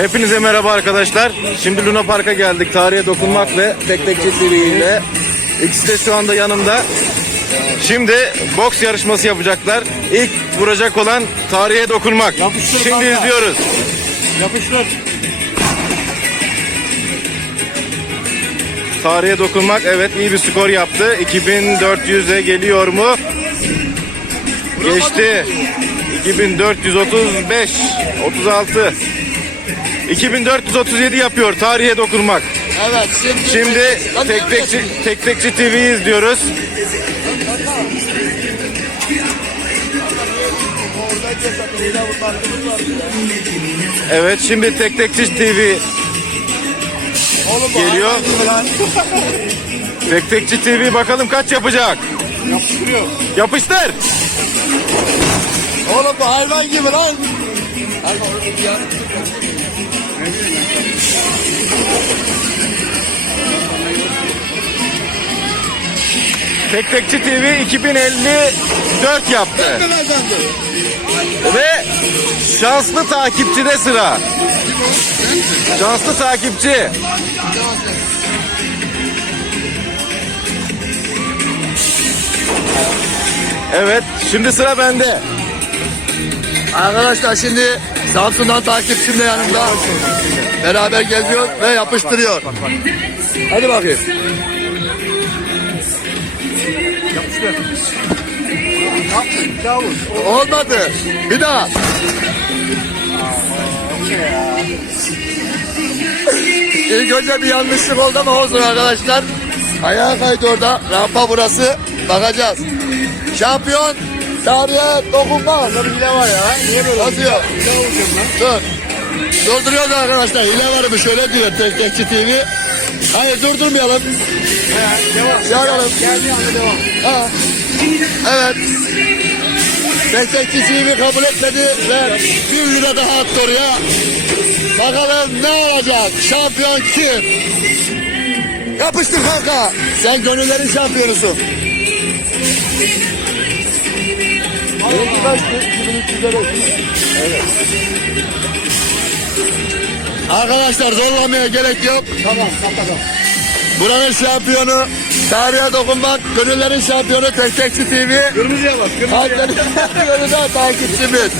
Hepinize merhaba arkadaşlar. Şimdi Luna Park'a geldik. Tarihe dokunmak ve Tek TV ile. İkisi de şu anda yanımda. Şimdi boks yarışması yapacaklar. İlk vuracak olan tarihe dokunmak. Yapıştır Şimdi kanka. izliyoruz. Yapıştır. Tarihe dokunmak evet iyi bir skor yaptı. 2400'e geliyor mu? Geçti. 2435 36 2437 yapıyor tarihe dokunmak. Evet şimdi, Şimdi tek tekçi tek tekçi TV izliyoruz. Evet şimdi tek tekçi TV Oğlum geliyor. hayvan gibi. Tek tekçi TV bakalım kaç yapacak. Yapıştırıyor. Yapıştır. Oğlum bu hayvan gibi lan. Tek tekçi TV 2054 yaptı. Ve şanslı takipçide sıra. Şanslı takipçi. Evet, şimdi sıra bende. Arkadaşlar şimdi Samsun'dan takipçim de yanımda. Beraber geziyor ve yapıştırıyor. Hadi bakayım. Olmadı. Bir daha. İlk önce bir yanlışlık oldu ama olsun arkadaşlar. Ayağa kaydı orada. Rampa burası. Bakacağız. Şampiyon tarihe dokunma. Burada bir hile var ya. Niye böyle? Basıyor. Bir daha vuracağım lan. Dur. Durduruyoruz arkadaşlar. Hile var mı? Şöyle diyor Tek Tekçi TV. Hayır durdurmayalım. Devam. Çağıralım. Geldiği anda devam. Ha. Evet. Tek Tekçi TV kabul etmedi ve bir lira daha attı oraya. Bakalım ne olacak? Şampiyon kim? Yapıştır kanka. Sen gönüllerin şampiyonusun. Benimki kaçtı? 2300'lere. Evet. Arkadaşlar zorlamaya gerek yok. Tamam. Kapatalım. Buranın şampiyonu, tarihe dokunmak, gönüllerin şampiyonu Tek Tekçi TV. Kırmızıya bas. Kırmızıya. Da takipçimiz.